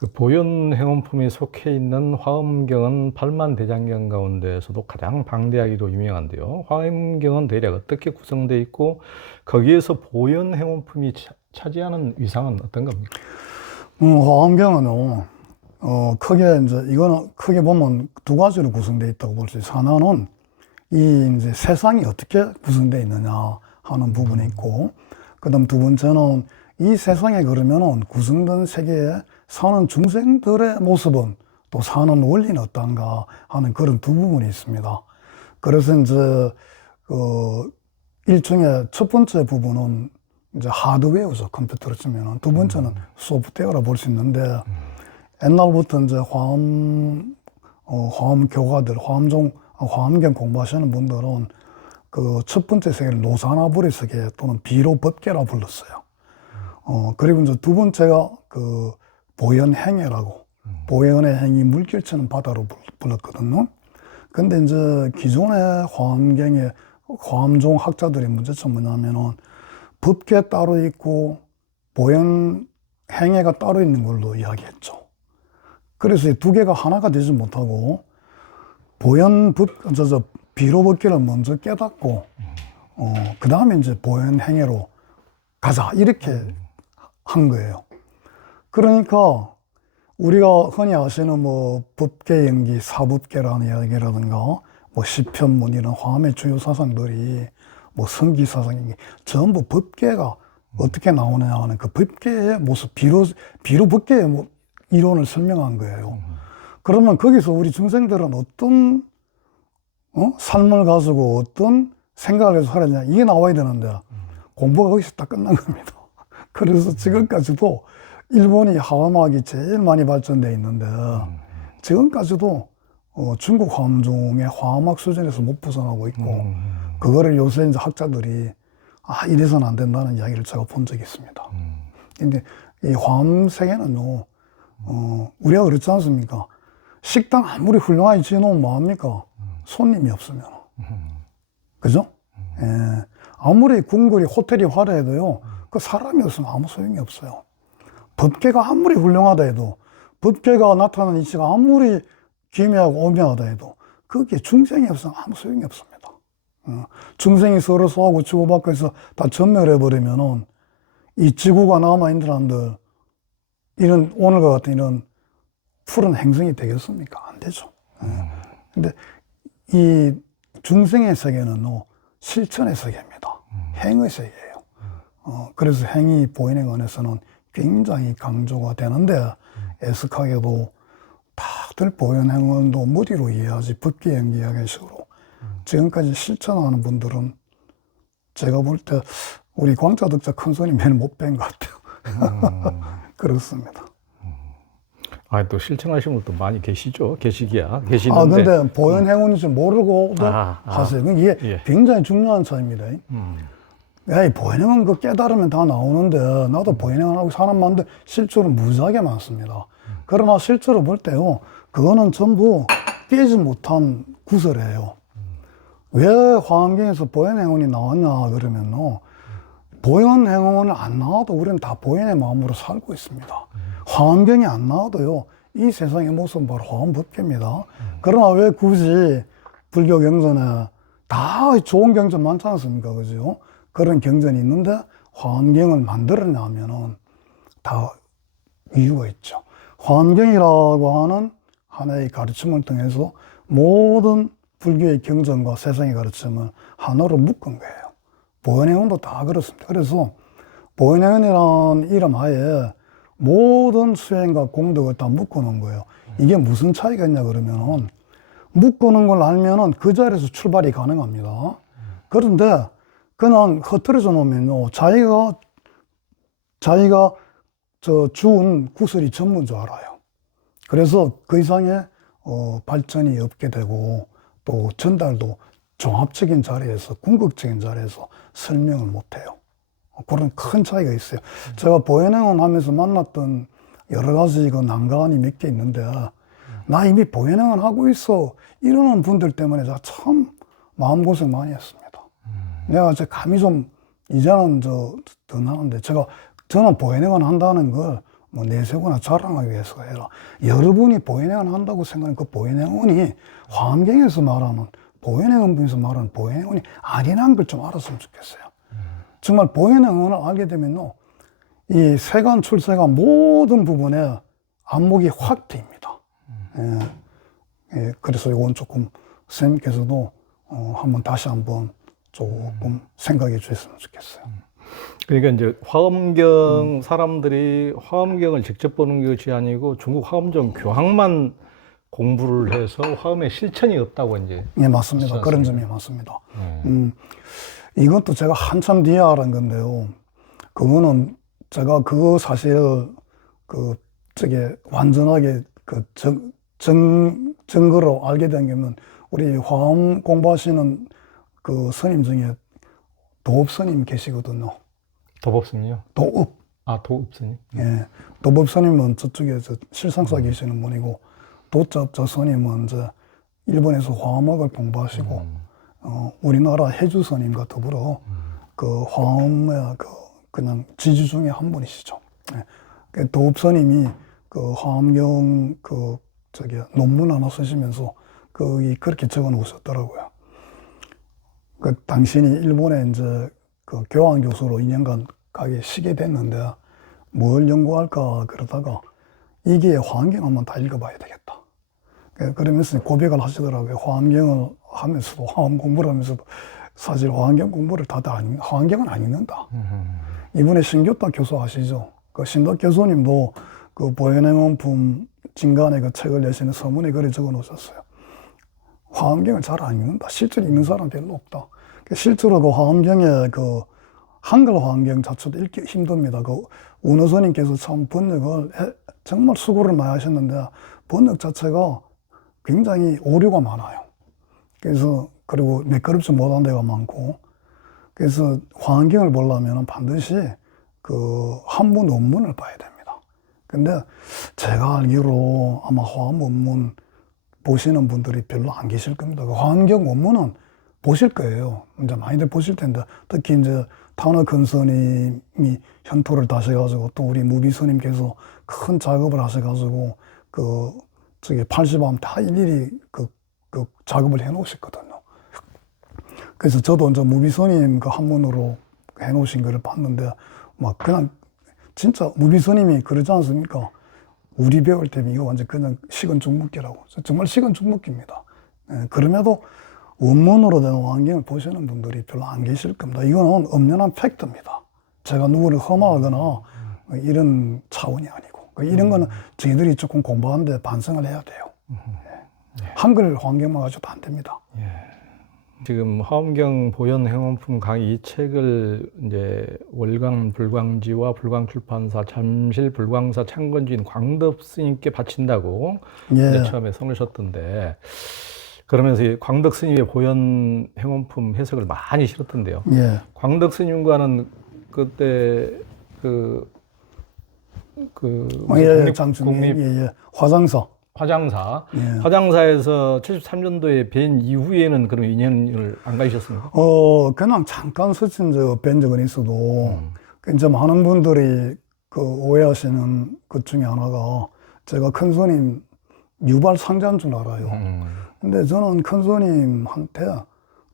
그 보현 행원품이 속해 있는 화엄경은 8만 대장경 가운데에서도 가장 방대하기로 유명한데요. 화엄경은 대략 어떻게 구성되어 있고 거기에서 보현 행원품이 차지하는 위상은 어떤 겁니까? 화엄경은 크게 이제 이거는 크게 보면 두 가지로 구성되어 있다고 볼 수 있어요. 하나는 이 이제 세상이 어떻게 구성되어 있느냐 하는 부분이 있고, 그다음 두 번째는 이 세상에 그러면은 구성된 세계에 사는 중생들의 모습은 또 사는 원리는 어떤가 하는 그런 두 부분이 있습니다. 그래서 이제 일종의 첫 번째 부분은 이제 하드웨어죠. 컴퓨터로 치면은. 두 번째는 소프트웨어라 볼 수 있는데, 옛날부터 이제 화엄 교가들, 화엄경 공부하시는 분들은 그 첫 번째 세계를 노사나부리 세계 또는 비로법계라 불렀어요. 그리고 이제 두 번째가 그 보현행해라고, 보현의 행이 물결치는 바다로 불렀거든요. 근데 이제 기존의 화엄경의 화엄종 학자들의 문제점은 뭐냐면은 법계 따로 있고 보현행해가 따로 있는 걸로 이야기했죠. 그래서 이 두 개가 하나가 되지 못하고 비로법계를 먼저 깨닫고 그 다음에 이제 보현행해로 가자 이렇게 한 거예요. 그러니까 우리가 흔히 아시는 뭐 법계연기, 사법계라는 이야기라든가 뭐 시편문 이런 화엄의 주요 사상들이 뭐 성기사상이 전부 법계가 어떻게 나오느냐 하는 그 법계의 모습, 비로법계의 뭐 이론을 설명한 거예요. 그러면 거기서 우리 중생들은 어떤 삶을 가지고 어떤 생각을 해서 살았냐 이게 나와야 되는데 공부가 거기서 딱 끝난 겁니다. 그래서 지금까지도 일본이 화엄학이 제일 많이 발전되어 있는데 지금까지도 중국 화엄종의 화엄학 수준에서 못 벗어나고 있고 그거를 요새 이제 학자들이 이래서는 안 된다는 이야기를 제가 본 적이 있습니다. 근데 이 화엄 세계는요, 우리가 그렇지 않습니까? 식당 아무리 훌륭하게 지어놓으면 뭐합니까? 손님이 없으면. 그죠? 예. 아무리 궁궐이, 호텔이 화려해도요, 그 사람이 없으면 아무 소용이 없어요. 법계가 아무리 훌륭하다 해도, 법계가 나타나는 이치가 아무리 기묘하고 오묘하다 해도, 거기에 중생이 없으면 아무 소용이 없습니다. 중생이 서로 싸우고 주고받고 해서 다 전멸해버리면은, 이 지구가 남아있는 사람들, 이런, 오늘과 같은 이런 푸른 행성이 되겠습니까? 안 되죠. 근데 이 중생의 세계는 실천의 세계입니다. 행의 세계예요. 그래서 행이 보현행원에서는 굉장히 강조가 되는데, 애석하게도 다들 보현행원도 무리로 이해하지 법계 연기하는 식으로 지금까지 실천하는 분들은 제가 볼 때 우리 광자덕자 큰 손이 매일 못 뵌 것 같아요. 그렇습니다. 또 실천하시는 분도 많이 계시죠? 계시는데. 근데 보현행원인지 모르고도 하세요. 이게 예. 굉장히 중요한 차이입니다. 보현행원 그 깨달으면 다 나오는데, 나도 보현행원하고 사람 많은데 실제로 무지하게 많습니다. 그러나 실제로 볼 때요, 그거는 전부 깨지 못한 구설이에요. 왜 화엄경에서 보현행원이 나왔냐 그러면요, 보현행원을 안 나와도 우리는 다 보현의 마음으로 살고 있습니다. 화엄경이 안 나와도요, 이 세상의 모습은 바로 화엄법계입니다. 그러나 왜 굳이 불교 경전에 다 좋은 경전 많지 않습니까? 그죠? 그런 경전이 있는데 화엄경을 만들었냐 하면은 다 이유가 있죠. 화엄경이라고 하는 하나의 가르침을 통해서 모든 불교의 경전과 세상의 가르침을 하나로 묶은 거예요. 보현행원도 다 그렇습니다. 그래서 보현행원이라는 이름 하에 모든 수행과 공덕을 다 묶어놓은 거예요. 이게 무슨 차이가 있냐 그러면은, 묶어놓은 걸 알면은 그 자리에서 출발이 가능합니다. 그런데 그냥 흐트러져 놓으면요, 자기가 주운 구설이 전부인 줄 알아요. 그래서 그 이상의 발전이 없게 되고, 또 전달도 종합적인 자리에서, 궁극적인 자리에서 설명을 못해요. 그런 큰 차이가 있어요. 제가 보현행원 하면서 만났던 여러 가지 그 난관이 몇 개 있는데, 나 이미 보현행원 하고 있어 이러는 분들 때문에 제가 참 마음고생 많이 했습니다. 내가 감히 좀 이제는 더 나는데, 저는 보현행원 한다는 걸 뭐 내세우거나 자랑하기 위해서 해라. 여러분이 보현행을 한다고 생각하는 그 보현행원이 화엄경에서 말하는 보현행원에서 말하는 보현행원이 아니라는 걸 좀 알았으면 좋겠어요. 정말 보현행원을 알게 되면요, 이 세간 출세간 모든 부분에 안목이 확 트입니다. 그래서 이건 조금 선생님께서도 한번 다시 한번 조금 생각해 주셨으면 좋겠어요. 그러니까 이제 화엄경 사람들이 화엄경을 직접 보는 것이 아니고 중국 화엄경 교학만 공부를 해서 화엄의 실천이 없다고 이제. 예, 맞습니다. 그런 점이 맞습니다. 이것도 제가 한참 뒤에 알은 건데요. 그거는 제가 그거 사실 저게 완전하게 증거로 알게 된 게면 우리 화엄 공부하시는 그 스님 중에 도읍 스님 계시거든요. 도법 스님이요? 도읍. 아, 도읍 스님? 예. 도읍 스님은 저쪽에 실상사 계시는 분이고, 도첩 스님은 이제 일본에서 화엄학을 공부하시고, 우리나라 해주 스님과 더불어 그 화엄의 그냥 지주 중에 한 분이시죠. 예. 그 도읍 스님이 그 화엄경 논문 하나 쓰시면서 그렇게 적어 놓으셨더라고요. 그 당신이 일본에 이제 그 교환 교수로 2년간 가게 쉬게 됐는데 뭘 연구할까 그러다가 이게 화엄경 한번 다 읽어봐야 되겠다. 그러면서 고백을 하시더라고요. 화엄경을 하면서도 화엄 공부를 하면서도 사실 화엄경 공부를 화엄경은 안 읽는다. 이번에 신교탁 교수 아시죠? 그 신덕 교수님도 그 보현행원품 진간의 그 책을 내시는 서문에 글을 적어 놓으셨어요. 화엄경을 잘 안 읽는다. 실제로 읽는 사람 별로 없다. 실제로 그 화엄경의 그 한글 화엄경 자체도 읽기 힘듭니다. 그 운호선님께서 참 번역을 정말 수고를 많이 하셨는데 번역 자체가 굉장히 오류가 많아요. 그래서 그리고 매끄럽지 못한 데가 많고, 그래서 화엄경을 보려면 반드시 그 한문 원문을 봐야 됩니다. 근데 제가 알기로 아마 화엄 원문 보시는 분들이 별로 안 계실 겁니다. 그 화엄경 원문은 보실 거예요. 이제 많이들 보실 텐데, 특히 이제 타너 근스님이 현토를 다셔가지고 또 우리 무비 스님께서 큰 작업을 하셔가지고 저기 80암 다 일일이 그 작업을 해 놓으셨거든요. 그래서 저도 이제 무비 스님 그 한문으로 해 놓으신 거를 봤는데, 막 그냥 진짜 무비 스님이 그러지 않습니까? 우리 배울 때면 이거 완전 그냥 식은 죽먹기라고. 정말 식은 죽먹기입니다. 예, 그럼에도 원문으로 된 환경을 보시는 분들이 별로 안 계실 겁니다. 이거는 엄연한 팩트입니다. 제가 누구를 험하거나 이런 차원이 아니고. 이런 거는 저희들이 조금 공부하는데 반성을 해야 돼요. 예. 한글 환경만 가지고도 안 됩니다. 예. 지금 화엄경 보현 행원품 강의 이 책을 이제 월강 불광지와 불광출판사 잠실 불광사 창건주인 광덕 스님께 바친다고 예. 처음에 써놓으셨던데, 그러면서 이 광덕 스님의 보현 행원품 해석을 많이 실었던데요. 예. 광덕 스님과는 그때 예, 장충이 예. 화장사. 예. 화장사에서 73년도에 뵌 이후에는 그런 인연을 안 가지셨습니까? 그냥 잠깐 스친 뵌 적은 있어도, 이제 많은 분들이 오해하시는 것 중에 하나가 제가 큰 스님 유발 상자인 줄 알아요. 근데 저는 큰 스님한테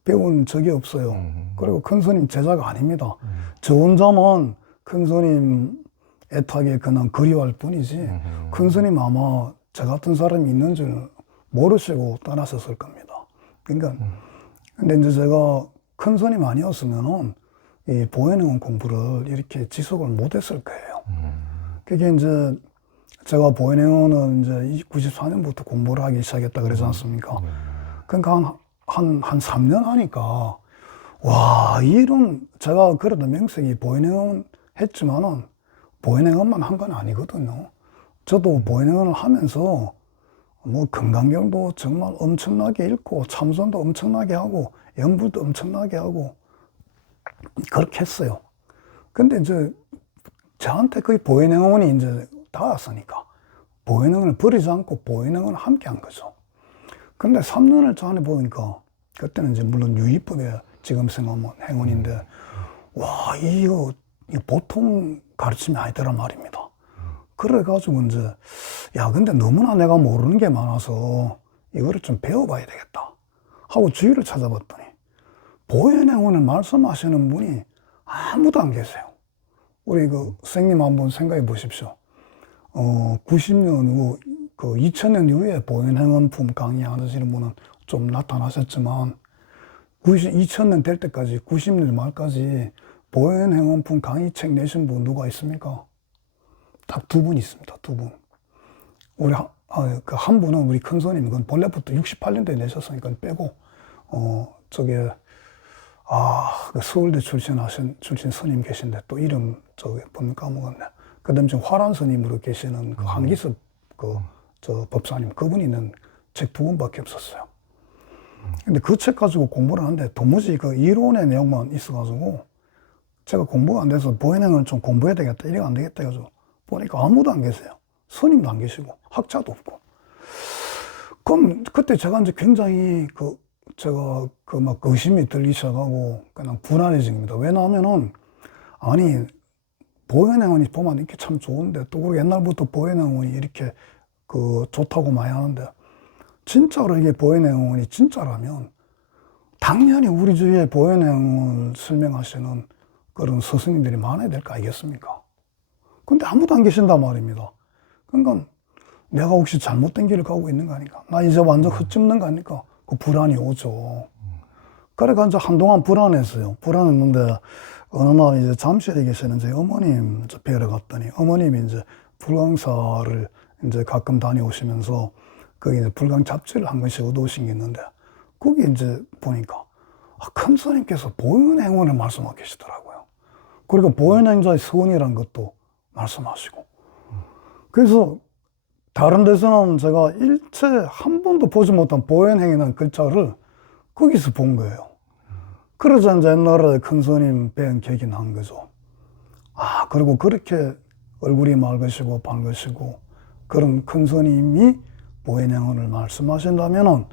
배운 적이 없어요. 그리고 큰 스님 제자가 아닙니다. 저 혼자만 큰 스님 애타게 그냥 그리워할 뿐이지, 큰 스님 아마 저 같은 사람이 있는 줄 모르시고 떠나셨을 겁니다. 그러니까, 근데 이제 제가 큰 스님 아니었으면은 이 보현행원 공부를 이렇게 지속을 못 했을 거예요. 그게 이제 제가 보현행원은 이제 94년부터 공부를 하기 시작했다 그러지 않습니까? 그러니까 한 3년 하니까, 와, 제가 그래도 명색이 보현행원 했지만은 보현행원만 한 건 아니거든요. 저도 보현행원을 하면서 뭐 금강경도 정말 엄청나게 읽고 참선도 엄청나게 하고 연불도 엄청나게 하고 그렇게 했어요. 근데 이제 저한테 거의 보현행원이 이제 닿았으니까 보현행원을 버리지 않고 보현행원을 함께 한 거죠. 근데 3년을 전에 보니까, 그때는 이제 물론 유의법에 지금 생각하면 행원인데, 와, 이거 보통 가르침이 아니더란 말입니다. 그래가지고 이제, 야, 근데 너무나 내가 모르는 게 많아서 이거를 좀 배워봐야 되겠다 하고 주위를 찾아봤더니 보현행원을 말씀하시는 분이 아무도 안 계세요. 우리 그 선생님 한번 생각해 보십시오. 90년 후, 2000년 이후에 보현행원품 강의하시는 분은 좀 나타나셨지만 2000년 될 때까지 90년 말까지 보현행원품 강의책 내신 분 누가 있습니까? 딱 두 분 있습니다. 두 분. 우리 한 분은 우리 큰 스님, 그건 본래부터 68년도에 내셨으니까 빼고 그 서울대 출신 스님 계신데 또 이름 뭡니까 까먹었네. 그다음 지금 화란 스님으로 계시는 그 한기섭 법사님, 그분이 있는 책 두 권밖에 없었어요. 근데 그 책 가지고 공부를 하는데 도무지 그 이론의 내용만 있어가지고 제가 공부가 안 돼서 보현행을 좀 공부해야 되겠다, 이래가 안 되겠다 해가지고 보니까 아무도 안 계세요. 스님도 안 계시고 학자도 없고. 그럼 그때 제가 이제 굉장히 제가 막 의심이 들기 시작하고 그냥 불안해진 겁니다. 왜냐하면은 아니 보현행원이 보면 이렇게 참 좋은데 또 그리고 옛날부터 보현행원이 이렇게 좋다고 많이 하는데 진짜로 이게 보현행원이 진짜라면 당연히 우리 주위에 보현행원을 설명하시는 그런 스승님들이 많아야 될 거 아니겠습니까? 근데 아무도 안 계신단 말입니다. 그러니까 내가 혹시 잘못된 길을 가고 있는 거 아닌가? 나 이제 완전 흩집는 거 아닙니까? 그 불안이 오죠. 그래가 이제 한동안 불안했어요. 불안했는데 어느 날 이제 잠실에 계시는 제 어머님 뵈러 갔더니 어머님이 이제 불광사를 이제 가끔 다녀오시면서 거기 이제 불광 잡지를 한 권씩 얻어오신 게 있는데 거기 이제 보니까 큰 스님께서 보현행원을 말씀하고 계시더라고요. 그리고 보현행자의 서원이라는 것도 말씀하시고. 그래서 다른 데서는 제가 일체 한 번도 보지 못한 보현행이라는 글자를 거기서 본 거예요. 그러자 이제 옛날에 큰 스님 뵌 기억이 난 거죠. 그리고 그렇게 얼굴이 맑으시고 밝으시고 그런 큰 스님이 보현행원을 말씀하신다면은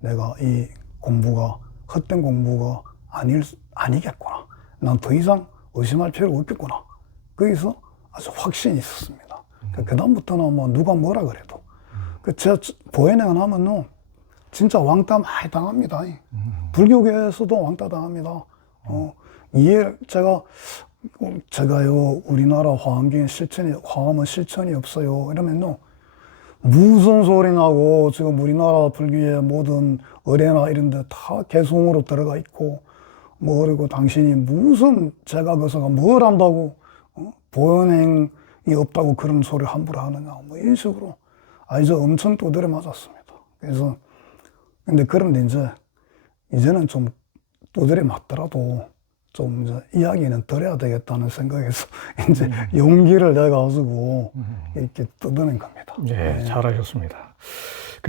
내가 이 공부가 헛된 공부가 아니겠구나. 난 더 이상 의심할 필요가 없겠구나. 거기서 아주 확신이 있었습니다. 그다음부터는 뭐 누가 뭐라 그래도. 제가 보현행원 하면은 진짜 왕따 많이 당합니다. 불교계에서도 왕따 당합니다. 제가요, 우리나라 화엄경의 화엄은 실천이 없어요. 이러면요, 무슨 소리냐고, 지금 우리나라 불교의 모든 의례나 이런 데 다 개송으로 들어가 있고, 그리고 당신이 무슨 제가 거서가 뭘 안다고, 보현행이 없다고 그런 소리를 함부로 하느냐, 이런 식으로. 이제 엄청 두드려 맞았습니다. 그래서, 그런데 이제는 좀 두드려 맞더라도 좀 이제 이야기는 덜 해야 되겠다는 생각에서 이제 용기를 내가지고 이렇게 떠드는 겁니다. 네, 잘하셨습니다.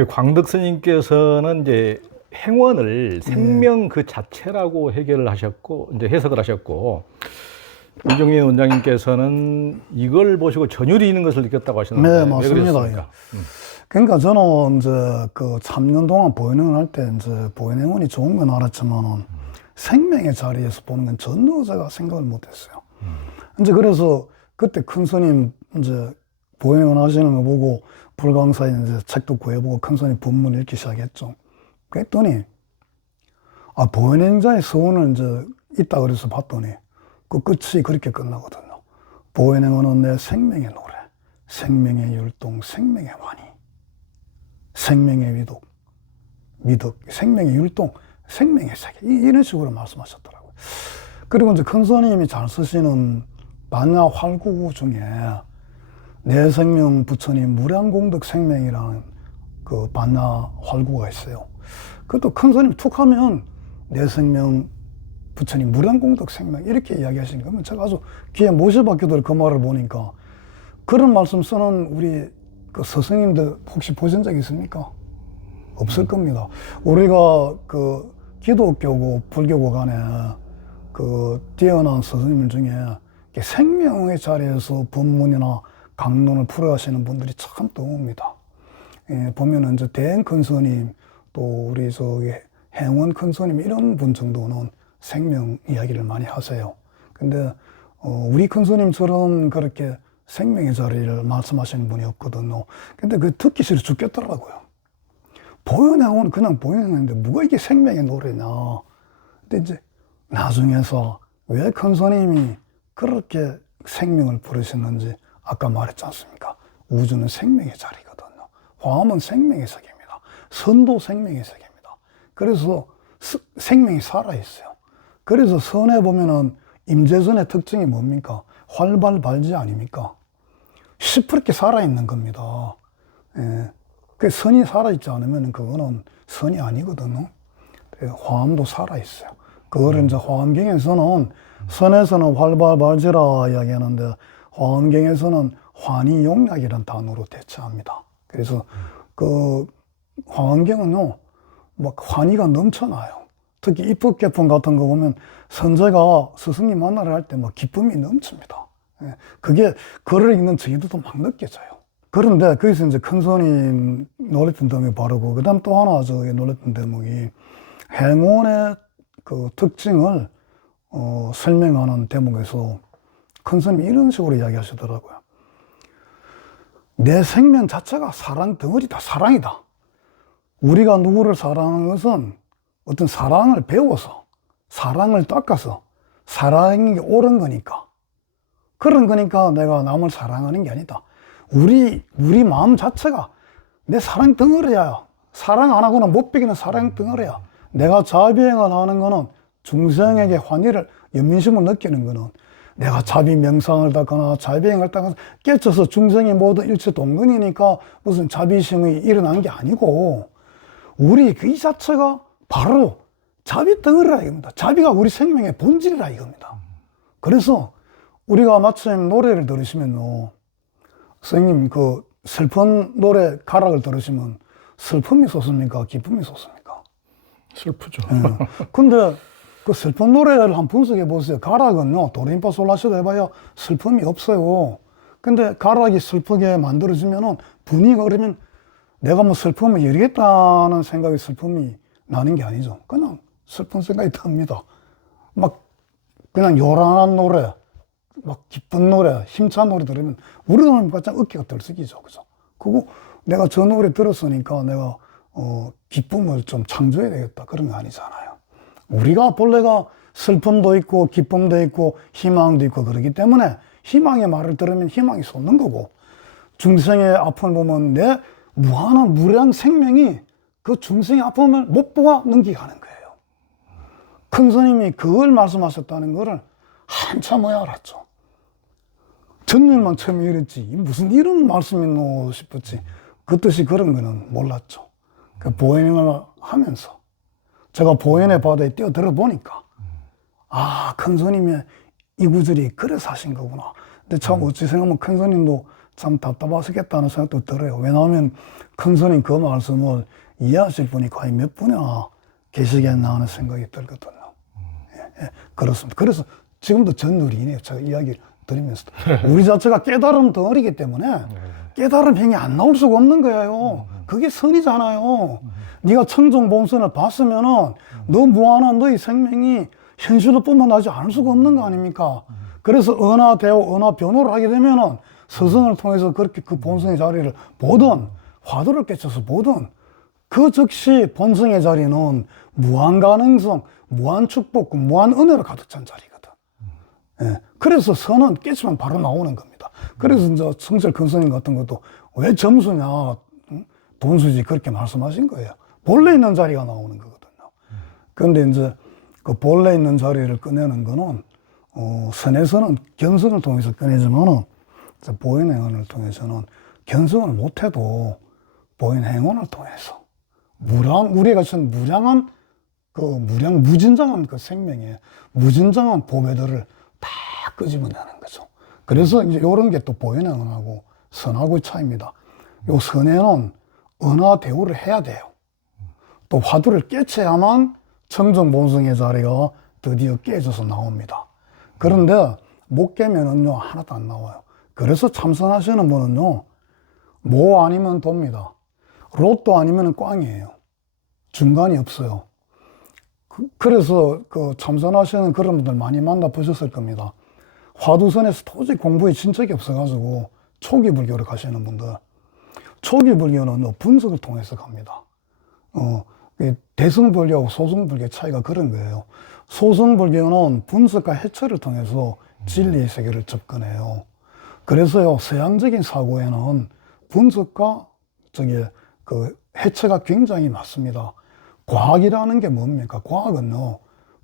광덕 스님께서는 이제 행원을 생명 그 자체라고 해결을 하셨고, 이제 해석을 하셨고, 이종인 원장님께서는 이걸 보시고 전율이 있는 것을 느꼈다고 하셨는데. 네, 맞습니다. 그러니까 저는 이제 3년 동안 보현행을 할 때 이제 보현행원이 좋은 건 알았지만은 생명의 자리에서 보는 건 전혀 제가 생각을 못 했어요. 이제 그래서 그때 큰 스님 이제 보현행원 하시는 거 보고 불광사에 이제 책도 구해보고 큰 스님 본문 읽기 시작했죠. 그랬더니, 보현행자의 서원을 이제 있다 그래서 봤더니 그 끝이 그렇게 끝나거든요. 보현행원은 내 생명의 노래, 생명의 율동, 생명의 환희, 생명의 미덕, 생명의 율동, 생명의 세계. 이런 식으로 말씀하셨더라고요. 그리고 이제 큰 스님이 잘 쓰시는 반야 활구 중에 내 생명 부처님 무량공덕 생명이라는 그 반야 활구가 있어요. 그것도 큰 스님 툭 하면 내 생명 부처님 무량공덕 생명 이렇게 이야기하시는 거면 제가 아주 귀에 못이 박혀들 그 말을 보니까 그런 말씀 쓰는 우리 그 스승님들 혹시 보신 적 있습니까? 없을 겁니다. 우리가 기독교고 불교고 간에 뛰어난 스승님들 중에 생명의 자리에서 법문이나 강론을 풀어가시는 분들이 참 드뭅니다. 보면은 이제 대행 큰 스님, 또 우리 행원 큰 스님 이런 분 정도는 생명 이야기를 많이 하세요. 근데 우리 큰 스님처럼 그렇게 생명의 자리를 말씀하시는 분이 없거든요. 근데 그 듣기 싫어 죽겠더라고요. 보현행은 그냥 보현행인데 뭐가 이게 생명의 노래냐. 근데 이제 나중에서 왜 큰 스님이 그렇게 생명을 부르셨는지 아까 말했지 않습니까? 우주는 생명의 자리거든요. 화엄은 생명의 세계입니다. 선도 생명의 세계입니다. 그래서 생명이 살아있어요. 그래서 선에 보면은 임재선의 특징이 뭡니까? 활발발지 아닙니까? 시퍼렇게 살아있는 겁니다. 예. 그 선이 살아있지 않으면 그거는 선이 아니거든요. 화엄도 살아있어요. 그거를 이제 화엄경에서는 선에서는 활발발지라 이야기하는데 화엄경에서는 환희용약이라는 단어로 대체합니다. 그래서 그 화엄경은요, 막 환희가 넘쳐나요. 특히 입법개품 같은 거 보면 선제가 스승님 만나러 할 때 막 기쁨이 넘칩니다. 예. 그게 글을 읽는 저희들도 막 느껴져요. 그런데 거기서 이제 큰 스님 놀랬던 대목이 바르고, 그 다음 또 하나 저기 놀랬던 대목이 행원의 그 특징을 설명하는 대목에서 큰 스님이 이런 식으로 이야기하시더라고요. 내 생명 자체가 사랑 덩어리다, 사랑이다. 우리가 누구를 사랑하는 것은 어떤 사랑을 배워서, 사랑을 닦아서, 사랑이 옳은 거니까. 그런 거니까 내가 남을 사랑하는 게 아니다. 우리 마음 자체가 내 사랑 덩어리야. 사랑 안 하고는 못 비기는 사랑 덩어리야. 내가 자비행을 하는 거는 중생에게 환희를, 연민심을 느끼는 거는 내가 자비 명상을 닦거나 자비행을 닦아서 깨쳐서 중생이 모두 일체 동근이니까 무슨 자비심이 일어난 게 아니고, 우리 그 이 자체가 바로 자비 덩어리라 이겁니다. 자비가 우리 생명의 본질이라 이겁니다. 그래서 우리가 마침 노래를 들으시면요, 선생님 그 슬픈 노래 가락을 들으시면 슬픔이 솟습니까? 기쁨이 솟습니까? 슬프죠. 근데 그 슬픈 노래를 한번 분석해 보세요. 가락은요, 도레미파솔라시도 해봐야 슬픔이 없어요. 근데 가락이 슬프게 만들어지면은 분위기가 그러면 내가 뭐 슬픔을 이루겠다는 생각이 슬픔이 나는 게 아니죠. 그냥 슬픈 생각이 듭니다. 막 그냥 요란한 노래, 막 기쁜 노래, 힘찬 노래 들으면 우리도 가장 어깨가 들썩이죠. 그죠? 그거 내가 저 노래 들었으니까 내가 기쁨을 좀 창조해야 되겠다. 그런 거 아니잖아요. 우리가 본래가 슬픔도 있고 기쁨도 있고 희망도 있고 그러기 때문에 희망의 말을 들으면 희망이 솟는 거고, 중생의 아픔을 보면 내 무한한 무량 생명이 그 중생의 아픔을 못 보아 넘기가는 거예요. 큰 스님이 그걸 말씀하셨다는 거를 한참 후에 알았죠. 전율만 처음에 이랬지 무슨 이런 말씀이 있노 싶었지, 그 뜻이 그런 거는 몰랐죠. 그 보현을 하면서 제가 보현의 바다에 뛰어들어 보니까 아, 큰 스님의 이 구절이 그래서 하신 거구나. 근데 참 어찌 생각하면 큰 스님도 참 답답하시겠다는 생각도 들어요. 왜냐하면 큰 스님 그 말씀을 이해하실 분이 과연 몇 분이나 계시겠나 하는 생각이 들거든요. 예, 그렇습니다. 그래서 지금도 전율이네요. 제가 이야기를 드리면서도. 우리 자체가 깨달음 덩어리기 때문에 깨달음 행이 안 나올 수가 없는 거예요. 그게 선이잖아요. 네가 청정 본선을 봤으면은 너 무한한 너의 생명이 현실로 뿜어나지 않을 수가 없는 거 아닙니까? 그래서 언화 대오, 언화 변호를 하게 되면은 스승을 통해서 그렇게 그 본성의 자리를 보든 화두를 깨쳐서 보든 그 즉시 본성의 자리는 무한 가능성, 무한 축복, 무한 은혜로 가득 찬 자리거든. 예. 그래서 선은 깨치면 바로 나오는 겁니다. 그래서 이제 성철 큰 스님 같은 것도 왜 점수냐, 돈수지 그렇게 말씀하신 거예요. 본래 있는 자리가 나오는 거거든요. 그런데 이제 그 본래 있는 자리를 꺼내는 거는 선에서는 견성을 통해서 꺼내지만은 보현행원을 통해서는 견성을 못해도 보현행원을 통해서 우리가 전 무량한 무진장한 그 생명의 무진장한 보배들을 다 끄집어내는 거죠. 그래서 이제 요런 게 또 보현행원하고 선하고의 차이입니다. 요 선에는 은하 대우를 해야 돼요. 또 화두를 깨쳐야만 청정 본성의 자리가 드디어 깨져서 나옵니다. 그런데 못 깨면은요, 하나도 안 나와요. 그래서 참선하시는 분은요, 뭐 아니면 돕니다. 로또 아니면 꽝이에요. 중간이 없어요. 그래서 그 참선하시는 그런 분들 많이 만나 보셨을 겁니다. 화두선에서 도저히 공부에 진척이 없어가지고 초기 불교를 가시는 분들, 초기 불교는 분석을 통해서 갑니다. 대승불교하고 소승불교의 차이가 그런 거예요. 소승불교는 분석과 해처를 통해서 진리의 세계를 접근해요. 그래서요, 서양적인 사고에는 분석과 그 해처가 굉장히 맞습니다. 과학이라는 게 뭡니까? 과학은요,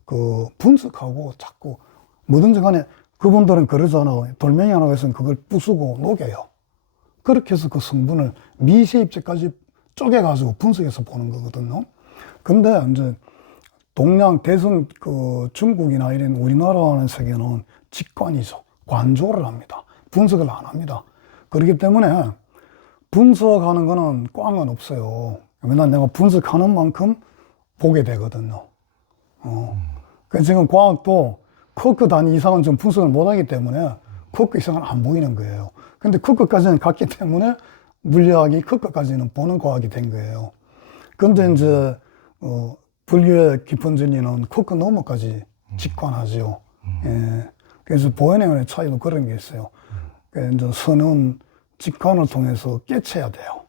그 분석하고 자꾸 뭐든지 간에 그분들은 그러잖아요. 돌멩이 하나가 있으면 그걸 부수고 녹여요. 그렇게 해서 그 성분을 미세입자까지 쪼개가지고 분석해서 보는 거거든요. 근데 이제 동양 대승 그 중국이나 이런 우리나라 하는 세계는 직관이죠. 관조를 합니다. 분석을 안 합니다. 그렇기 때문에 분석하는 거는 꽝은 없어요. 왜냐면 내가 분석하는 만큼 보게 되거든요. 그래서 지금 과학도 커크 단위 이상은 좀 분석을 못 하기 때문에 커크 이상은 안 보이는 거예요. 근데 커크까지는 갔기 때문에 물리학이 커크까지는 보는 과학이 된 거예요. 근데 이제, 불교의 깊은 진리는 커크 너머까지 직관하죠. 예. 그래서 보현행원의 차이도 그런 게 있어요. 그래서 이제 선은 직관을 통해서 깨쳐야 돼요.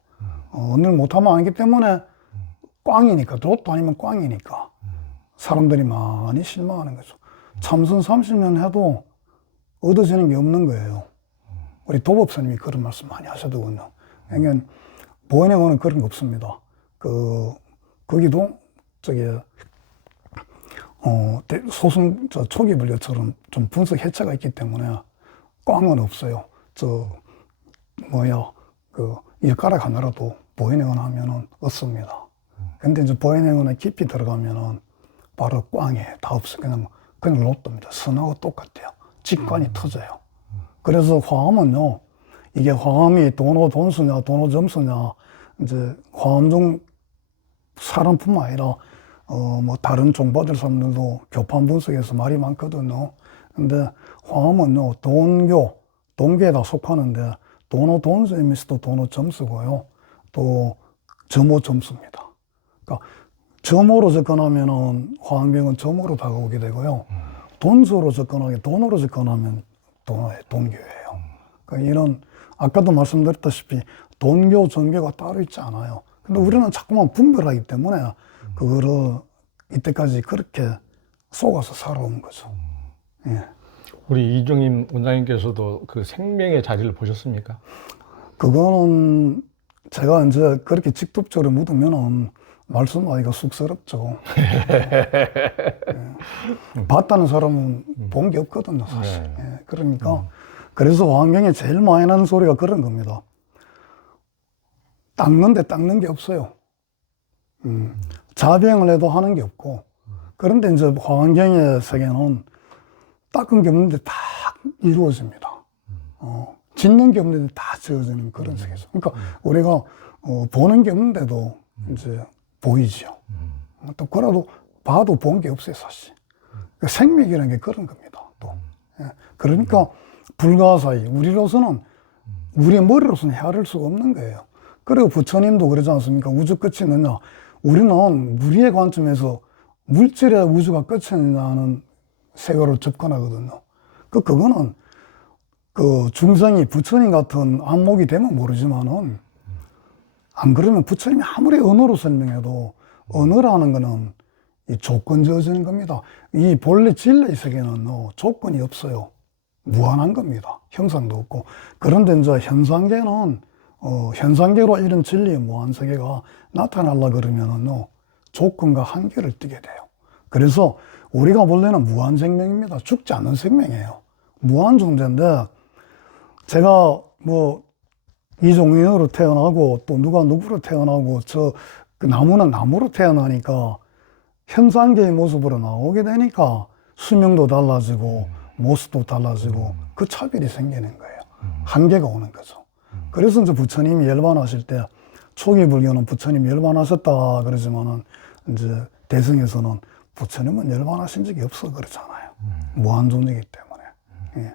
오늘 못하면 안 하기 때문에 꽝이니까, 도도 아니면 꽝이니까 사람들이 많이 실망하는 거죠. 참선 30년 해도 얻어지는 게 없는 거예요. 우리 도법스님이 그런 말씀 많이 하시더군요. 그러니까 보현행원은 그런 거 없습니다. 거기도 소승 초기 불교처럼 좀 분석 해체가 있기 때문에 꽝은 없어요. 일가락 하나라도 보현행원 하면은 없습니다. 근데 이제 보현행원에 깊이 들어가면은 바로 꽝이에요. 다 없어. 그냥 로또입니다. 선하고 똑같아요. 직관이 터져요. 그래서 화엄은요, 이게 화엄이 돈오 돈수냐, 돈오 점수냐, 이제 화엄 중 사람뿐만 아니라, 다른 종파들 사람들도 교판 분석에서 말이 많거든요. 근데 화엄은요, 동교에다 속하는데, 돈오 돈수이면서도 돈오 점수고요. 또, 점오 점수입니다. 그러니까, 점오로 접근하면은 화엄경은 점오로 다가오게 되고요. 돈수로 접근하게 돈으로 접근하면 돈교예요. 그러니까 이런 아까도 말씀드렸다시피 돈교, 정교가 따로 있지 않아요. 근데 우리는 자꾸만 분별하기 때문에 그거를 이때까지 그렇게 속아서 살아온 거죠. 예. 우리 이종임 원장님께서도 그 생명의 자리를 보셨습니까? 그거는 제가 이제 그렇게 직접적으로 묻으면은 말씀하기가 쑥스럽죠. 예. 봤다는 사람은 본 게 없거든요, 사실. 예. 그러니까 그래서 환경에 제일 많이 나는 소리가 그런 겁니다. 닦는데 닦는 게 없어요. 자병을 해도 하는 게 없고. 그런데 이제 환경의 세계는 닦은 게 없는데 다 이루어집니다. 짓는 게 없는데 다 지어지는 그런 세계죠. 그러니까 우리가 보는 게 없는데도 이제 보이죠. 또 그래도 봐도 본 게 없어요, 사실. 그러니까 생명이라는 게 그런 겁니다. 또. 예. 그러니까 불가사의 우리로서는 우리의 머리로서는 헤아릴 수가 없는 거예요. 그리고 부처님도 그러지 않습니까? 우주 끝이 있느냐? 우리는 무리의 관점에서 물질의 우주가 끝이 있느냐는 세계로 접근하거든요. 그거는 중생이 부처님 같은 안목이 되면 모르지만은 안 그러면 부처님이 아무리 언어로 설명해도 언어라는 거는 이 조건 지어지는 겁니다. 이 본래 진리의 세계는 조건이 없어요. 무한한 겁니다. 형상도 없고. 그런데 이제 현상계는, 현상계로 이런 진리의 무한 세계가 나타나려고 그러면은 조건과 한계를 띠게 돼요. 그래서 우리가 원래는 무한 생명입니다. 죽지 않는 생명이에요. 무한 존재인데, 제가 이종인으로 태어나고 또 누가 누구로 태어나고 그 나무는 나무로 태어나니까 현상계의 모습으로 나오게 되니까 수명도 달라지고 모습도 달라지고 그 차별이 생기는 거예요. 한계가 오는 거죠. 그래서 이제 부처님이 열반하실 때 초기 불교는 부처님 열반하셨다 그러지만은 이제 대승에서는 부처님은 열반하신 적이 없어 그러잖아요. 무한 존재이기 때문에. 예.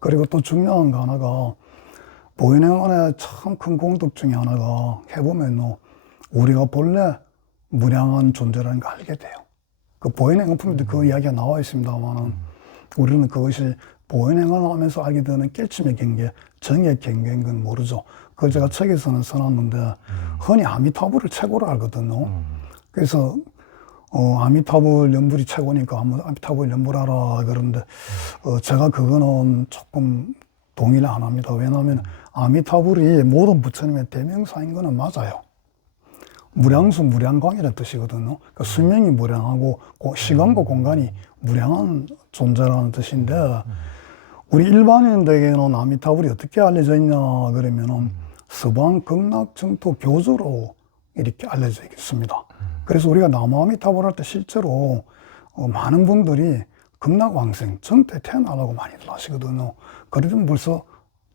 그리고 또 중요한 거 하나가 보현행원의 참 큰 공덕 중에 하나가 해보면 우리가 본래 무량한 존재라는 걸 알게 돼요. 그 보현행원품에도 그 이야기가 나와 있습니다만은 우리는 그것이 보현행을 하면서 알게 되는 깨침의 경계, 정의 경계인 건 모르죠. 그걸 제가 책에서는 써놨는데 흔히 아미타불을 최고로 알거든요. 그래서 아미타불 연불이 최고니까 한번 아미타불 연불하라 그러는데 제가 그거는 조금 동의를 안 합니다. 왜냐하면 아미타불이 모든 부처님의 대명사인 거는 맞아요. 무량수 무량광이라는 뜻이거든요. 그러니까 수명이 무량하고 시간과 공간이 무량한 존재라는 뜻인데 우리 일반인들에게는 아미타불이 어떻게 알려져 있냐 그러면은 서방 극락정토 교주로 이렇게 알려져 있습니다. 그래서 우리가 나무아미타불 할 때 실제로 많은 분들이 극락왕생, 정토에 태어나라고 많이들 하시거든요. 그러면 벌써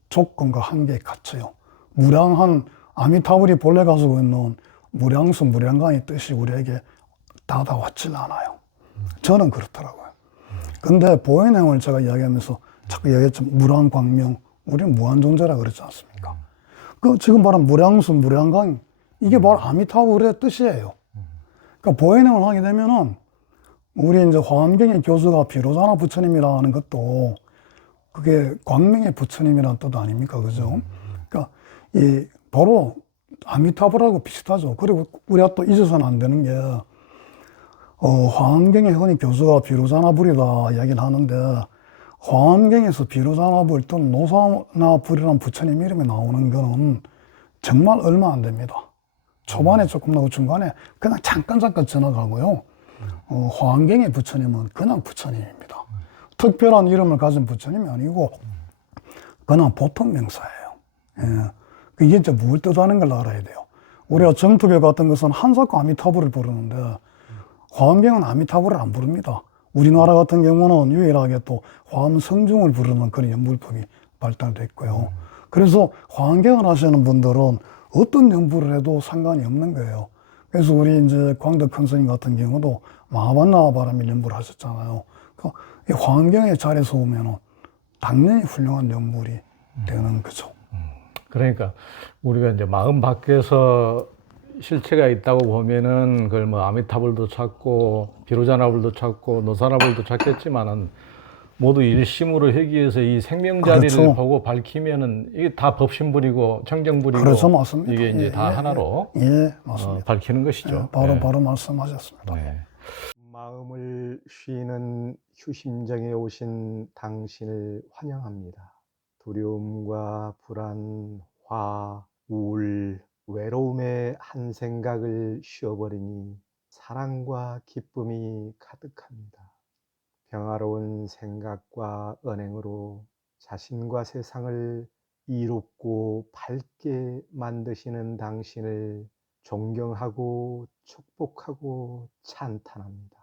조건과 한계에 갇혀요. 무량한 아미타불이 본래 가지고 있는 무량수 무량광의 뜻이 우리에게 다가왔질 않아요. 저는 그렇더라고요. 근데 보현행을 제가 이야기하면서 자꾸 얘기했죠. 무량광명, 우리는 무한존재라 그랬지 않습니까? 그 지금 말한 무량수 무량광, 이게 바로 아미타불의 뜻이에요. 그러니까 보현행을 하게 되면은 우리 이제 화엄경의 교수가 비로자나 부처님이라는 것도 그게 광명의 부처님이라는 뜻 아닙니까? 그죠? 그러니까 이 바로 아미타불하고 비슷하죠. 그리고 우리가 또 잊어서는 안 되는 게 화엄경의 흔히 교수가 비로자나불이다 이야기를 하는데 화엄경에서 비로자나불 또는 노사나불이라는 부처님 이름이 나오는 거는 정말 얼마 안 됩니다. 초반에 조금 나오고 중간에 그냥 잠깐 지나가고요. 화엄경의 부처님은 그냥 부처님입니다. 특별한 이름을 가진 부처님이 아니고 그냥 보통 명사예요. 예. 이게 이제 뭘 뜻하는 걸 알아야 돼요. 우리가 정투교 같은 것은 한사코 아미타불을 부르는데 화엄경은 아미타불을 안 부릅니다. 우리나라 같은 경우는 유일하게 또 화엄성중을 부르는 그런 연불법이 발달됐고요. 그래서 화엄경을 하시는 분들은 어떤 연불을 해도 상관이 없는 거예요. 그래서 우리 이제 광덕 큰 스님 같은 경우도 마하반나 바람일 연불을 하셨잖아요. 그러니까 이 화엄경의 자리에서 오면은 당연히 훌륭한 연불이 되는 거죠. 그러니까 우리가 이제 마음 밖에서 실체가 있다고 보면은 그걸 뭐 아미타불도 찾고 비로자나불도 찾고 노사나불도 찾겠지만은 모두 일심으로 회귀해서 이 생명자리를 그렇죠. 보고 밝히면은 이게 다 법신불이고 청정불이고 그렇죠, 맞습니다. 이게 이제 예, 다 예, 하나로 예, 맞습니다. 밝히는 것이죠. 바로 말씀하셨습니다. 네. 마음을 쉬는 휴심정에 오신 당신을 환영합니다. 두려움과 불안, 화, 우울, 외로움의 한 생각을 쉬어버리니 사랑과 기쁨이 가득합니다. 평화로운 생각과 언행으로 자신과 세상을 이롭고 밝게 만드시는 당신을 존경하고 축복하고 찬탄합니다.